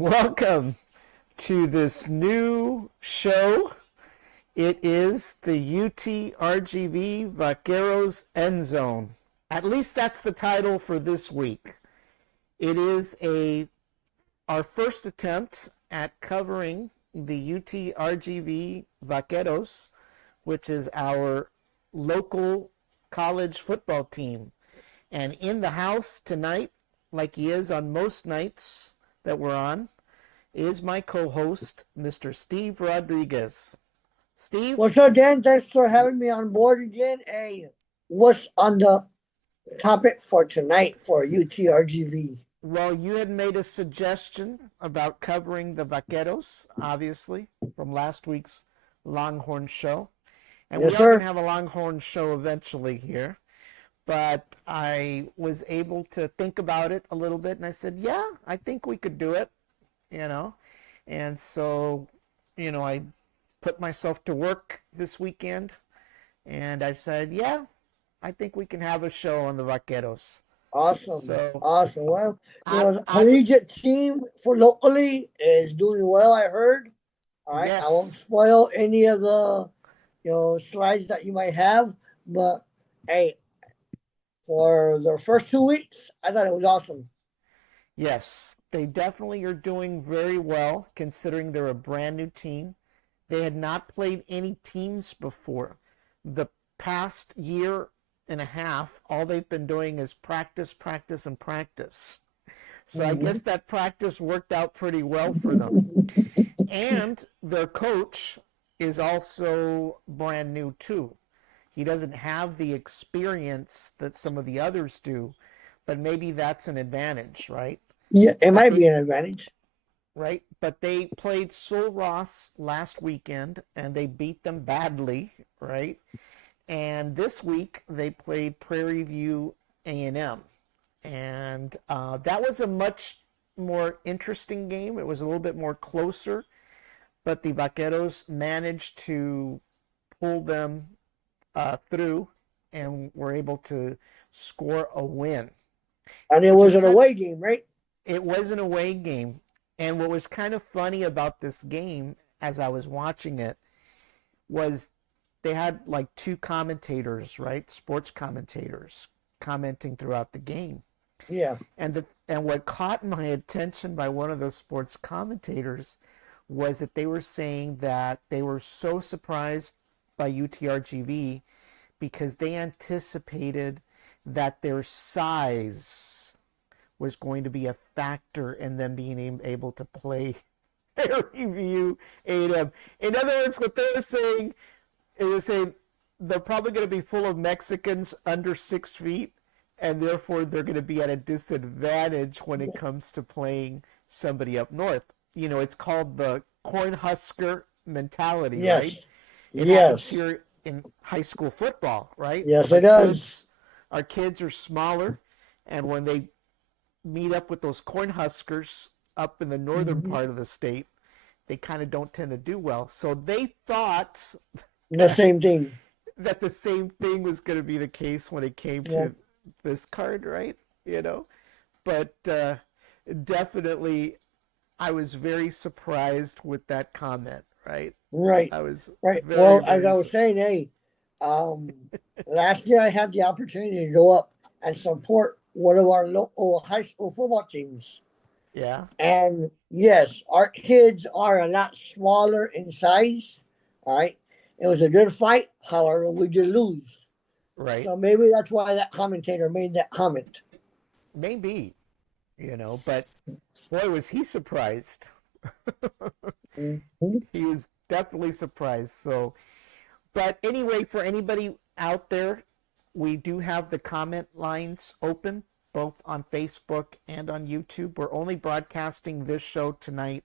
Welcome to this new show. It is the UTRGV Vaqueros EndZone. At least that's the title for this week. It is our first attempt at covering the UTRGV Vaqueros, which is our local college football team. And in the house tonight, like he is on most nights that we're on, is my co-host, Mr. Steve Rodriguez. Steve? What's up, Dan? Thanks for having me on board again. Hey, what's on the topic for tonight for UTRGV? Well, you had made a suggestion about covering the Vaqueros, obviously, from last week's Longhorn show. And Yes, we are sir. going to have a Longhorn show eventually here. But I was able to think about it a little bit, and I said, yeah, I think we could do it, you know. And so, I put myself to work this weekend, and I said, yeah, I think we can have a show on the Vaqueros. Awesome. So Awesome. Well, the I would, collegiate team for locally is doing well, I heard. All right. I won't yes, spoil any of the, slides that you might have, but hey, for the first 2 weeks, I thought it was awesome. yes, they definitely are doing very well considering they're a brand new team. They had not played any teams before. The past year and a half, all they've been doing is practice, practice, and practice. So I Mhm. guess that practice worked out pretty well for them. And their coach is also brand new too. He doesn't have the experience that some of the others do, but maybe that's an advantage, right? Yeah, it But might they be an advantage. right? But they played Sul Ross last weekend and they beat them badly, right? And this week they played Prairie View A&M, and that was a much more interesting game. It was a little bit more closer, but the Vaqueros managed to pull them through and were able to score a win, And it which is was an kind of, away game, right? it was an away game. And what was kind of funny about this game as I was watching it was they had like two commentators, right? Sports commentators commenting throughout the game. Yeah. And what caught my attention by one of those sports commentators was that they were saying that they were so surprised by UTRGV because they anticipated that their size was going to be a factor in them being able to play Prairie View A&M. In other words, what they were saying, it was saying they're probably going to be full of Mexicans under 6 feet, and therefore they're going to be at a disadvantage when it comes to playing somebody up north. It's called the Cornhusker mentality, right? Yes. It happens Yes. here in high school football, right? Yes, Our it does. kids, our kids are smaller, and when they meet up with those Cornhuskers up in the northern Mhm. part of the state, they kind of don't tend to do well. So they thought The that same thing. that the same thing was going to be the case when it came Yeah. to this card, right? But definitely, I was very surprised with that comment, right? Right. I was Right. very, Well, as I very, was saying, hey, last year I had the opportunity to go up and support one of our local high school football teams. yeah, And yes, our kids are a lot smaller in size. All right. It was a good fight. However, we did lose. right. So maybe that's why that commentator made that comment. Maybe, but boy, was he surprised. Mhm. He was definitely surprised. So, but anyway, for anybody out there, we do have the comment lines open both on Facebook and on YouTube. We're only broadcasting this show tonight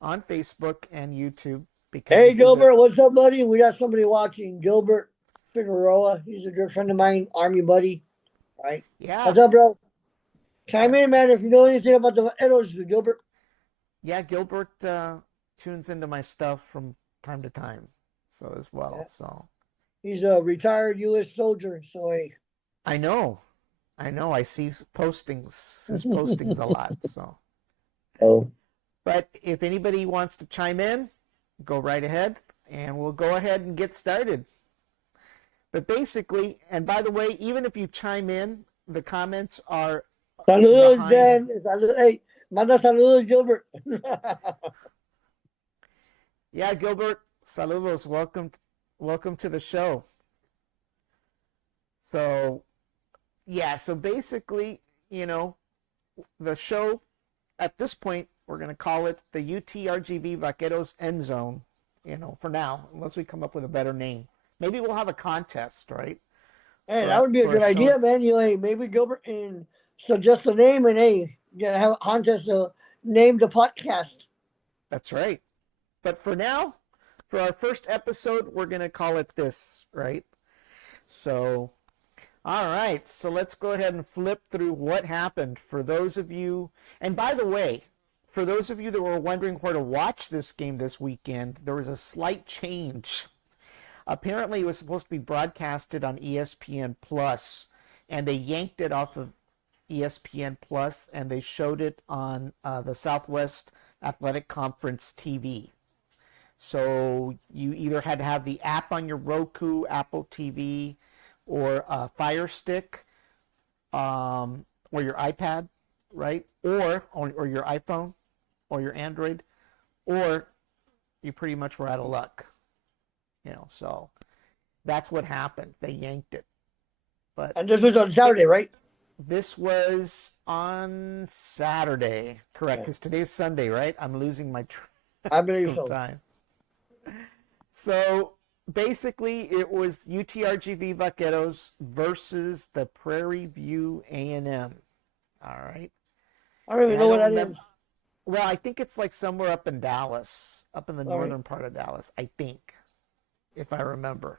on Facebook and YouTube because Hey, it is a Gilbert, what's up, buddy? We got somebody watching. Gilbert Figueroa. He's a good friend of mine, Army buddy. Right? yeah, What's up, bro? Chime yeah, in, man, if you know anything about the Eros, Gilbert. yeah. Gilbert tunes into my stuff from time to time, so as well. Yeah. So He's a retired U.S. soldier, so hey. I know, I know. I see his postings a lot. So Oh. But if anybody wants to chime in, go right ahead, and we'll go ahead and get started. But basically, and by the way, even if you chime in, the comments are Saludos, behind. Dan. Hey, manda saludos, Gilbert. Yeah, Gilbert, saludos. Welcome to the show. So, yeah, so basically, the show at this point, we're going to call it the UTRGV Vaqueros EndZone, for now, unless we come up with a better name. Maybe we'll have a contest, right? Hey, that would be a good idea, man. Hey, maybe Gilbert can suggest a name, and hey, have a contest to name the podcast. That's right. But for now, for our first episode, we're going to call it this, right? So, all right. So let's go ahead and flip through what happened for those of you. And by the way, for those of you that were wondering where to watch this game this weekend, there was a slight change. Apparently, it was supposed to be broadcasted on ESPN Plus, and they yanked it off of ESPN Plus, and they showed it on the Southwest Athletic Conference TV. So you either had to have the app on your Roku, Apple TV, or a Fire Stick, or your iPad, right? Or your iPhone, or your Android, or you pretty much were out of luck. So that's what happened. They yanked it. And this was on Saturday, right? This was on Saturday, correct? Because today's Sunday, right? I'm losing my I believe so. time. So basically, it was UTRGV Vaqueros versus the Prairie View A&M. All right. I don't even know what that is. Well, I think it's like somewhere up in Dallas, up in the northern part of Dallas, I think, if I remember.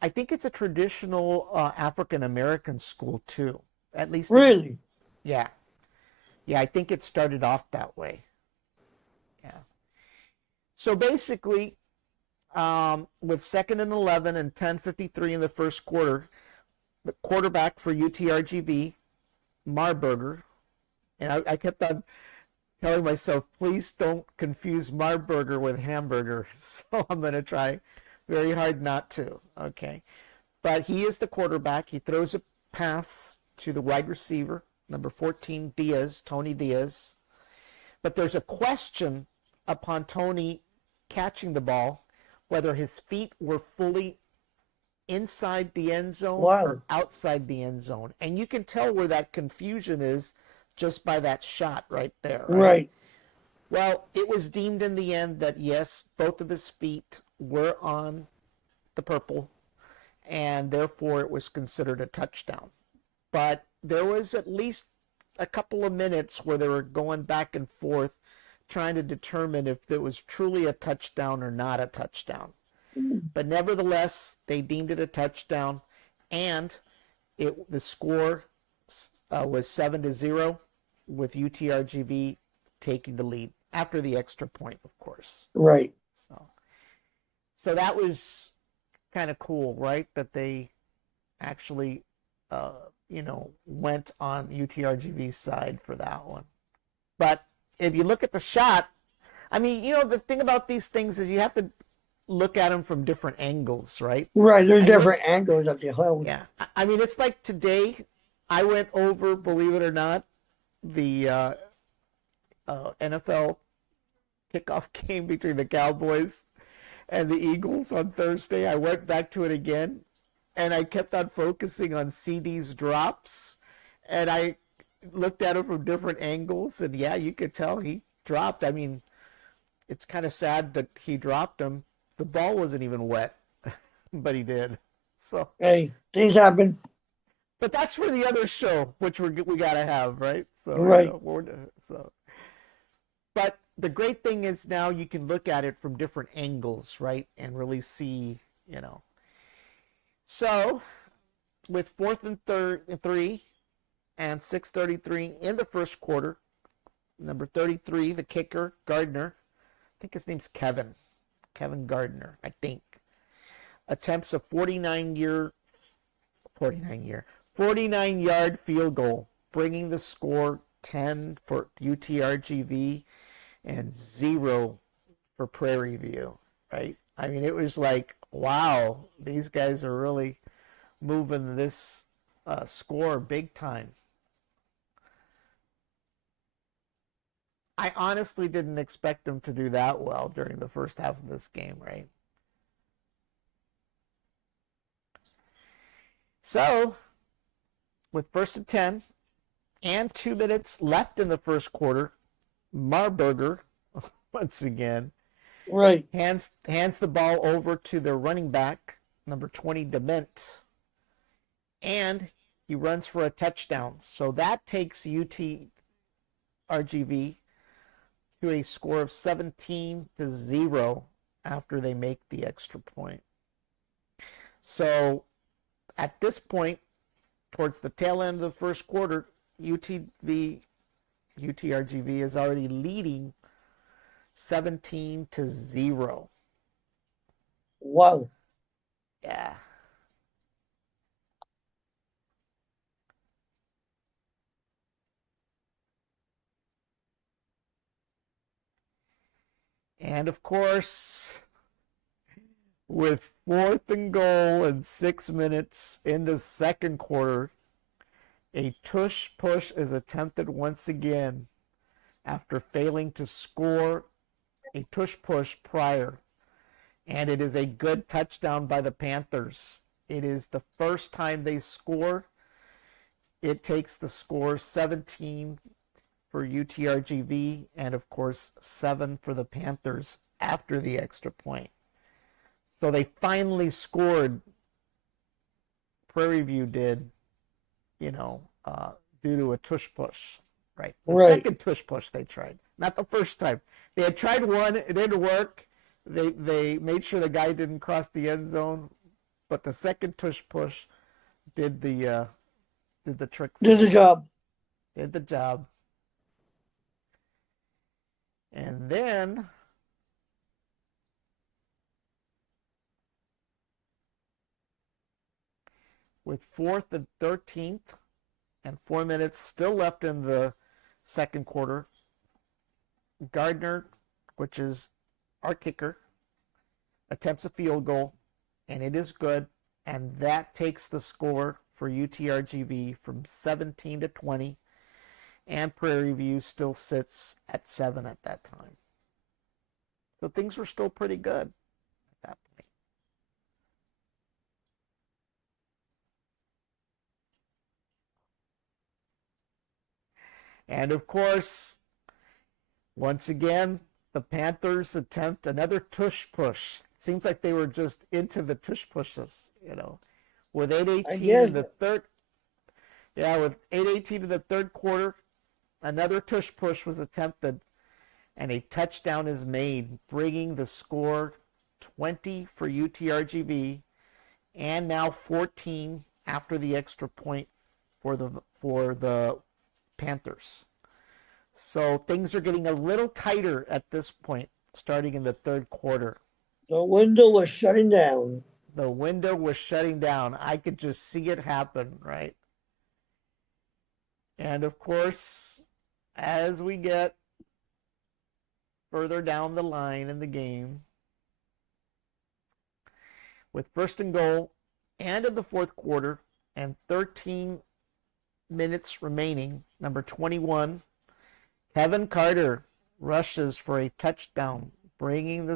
I think it's a traditional African-American school, too. At least. Really? Yeah. Yeah, I think it started off that way. Yeah. So basically, with 2nd and 11 and 10:53 in the first quarter, the quarterback for UTRGV, Marburger, and I kept on telling myself, please don't confuse Marburger with hamburger. So I'm going to try very hard not to. Okay. But he is the quarterback. He throws a pass to the wide receiver, number 14, Diaz, Tony Diaz. But there's a question upon Tony catching the ball, whether his feet were fully inside the end zone or outside the end zone. And you can tell where that confusion is just by that shot right there. Right. Well, it was deemed in the end that, yes, both of his feet were on the purple, and therefore it was considered a touchdown. But there was at least a couple of minutes where they were going back and forth trying to determine if it was truly a touchdown or not a touchdown. But nevertheless, they deemed it a touchdown, and the score was 7-0, with UTRGV taking the lead after the extra point, of course. Right. So that was kind of cool, right? That they actually, went on UTRGV's side for that one. But if you look at the shot, I mean, the thing about these things is you have to look at them from different angles, right? Right. There's different angles at the home. Yeah. I mean, it's like today, I went over, believe it or not, the NFL kickoff game between the Cowboys and the Eagles on Thursday. I went back to it again, and I kept on focusing on CD's drops, and I looked at him from different angles, and yeah, you could tell he dropped. I mean, it's kind of sad that he dropped him. The ball wasn't even wet, but he did. So hey, things happen. But that's for the other show, which we gotta have, right? So right. But the great thing is now you can look at it from different angles, right, and really see, So, with 4th and 3 and 6:33 in the first quarter, number 33, the kicker, Gardner, I think his name's Kevin Gardner, I think, attempts a 49-yard field goal, bringing the score 10 for UTRGV and 0 for Prairie View, right? I mean, it was like, wow, these guys are really moving this score big time. I honestly didn't expect them to do that well during the first half of this game, right? So, with first and 10 and 2 minutes left in the first quarter, Marburger, once again, Right. hands the ball over to their running back, number 20, Dement, and he runs for a touchdown. So that takes UTRGV to a score of 17-0 after they make the extra point. So at this point, towards the tail end of the first quarter, UTRGV is already leading 17-0. Wow. Yeah. And of course, with 4th and goal and 6 minutes in the second quarter, a tush push is attempted once again after failing to score a tush push prior. And it is a good touchdown by the Panthers. It is the first time they score. It takes the score 17 for UTRGV and, of course, 7 for the Panthers after the extra point. So they finally scored. Prairie View did, due to a tush push, right? The second tush push they tried, not the first time. They had tried one, it didn't work. They made sure the guy didn't cross the end zone, but the second tush push did the trick. Did the job. Did the job. And then with 4th and 13th and 4 minutes still left in the second quarter, Gardner, which is our kicker, attempts a field goal, and it is good, and that takes the score for UTRGV from 17-20, and Prairie View still sits at 7 at that time. So things were still pretty good at that point. And of course, once again, the Panthers attempt another tush push. Seems like they were just into the tush pushes, with 8:18 in the third. Yeah, with 8:18 in the third quarter, another tush push was attempted, and a touchdown is made, bringing the score 20 for UTRGV, and now 14 after the extra point for the Panthers. So things are getting a little tighter at this point, starting in the third quarter. The window was shutting down. The window was shutting down. I could just see it happen, right? And of course, as we get further down the line in the game, with 1st and goal and in the fourth quarter and 13 minutes remaining, number 21, Kevin Carter rushes for a touchdown, bringing the